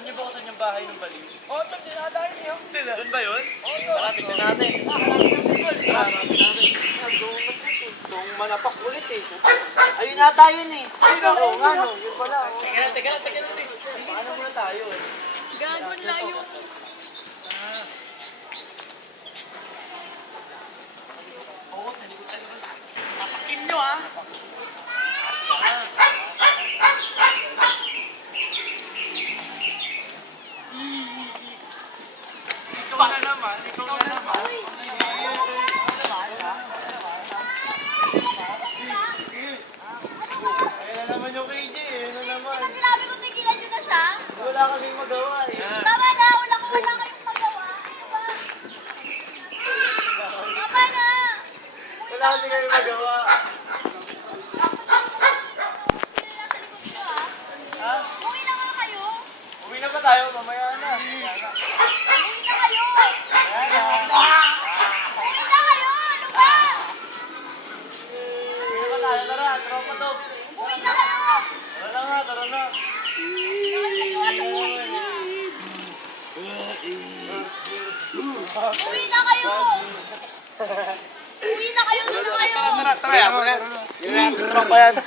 Alam niyo ba kung saan yung bahay ng baliw? Oo, ito, dinadahin niyo. Doon ba yun? Oo, Tara, tignan natin. Itong manapak ulit eh. Ayun na tayo eh. Ayun na, Oo nga no, yun pala. Teka lang. Paano muna tayo eh? Gago layo. Oo, sa likod tayo. Tapakin nyo ah. Ikaw na naman. Ayun na naman yung KJ eh. Ayun na naman. Diba sinabi ko tigilan nyo na siya? Wala kaming magawa eh. Tama na, wala kayong magawa. Diba? Tama na. Wala kasi kami magawa. Nasa likod nyo ah. Ha? Uwi na nga kayo. Uwi na ba tayo? Mamaya na. Uwi na kayo. Mamaya na. Uwi na kayo. Ano ba? Uwi na tayo. Tara, tropa to. Uwi na kayo. Tara nga, tara na. Uwi na kayo. Uwi na kayo. Doon na kayo. Tara. Yun na, tropa yan.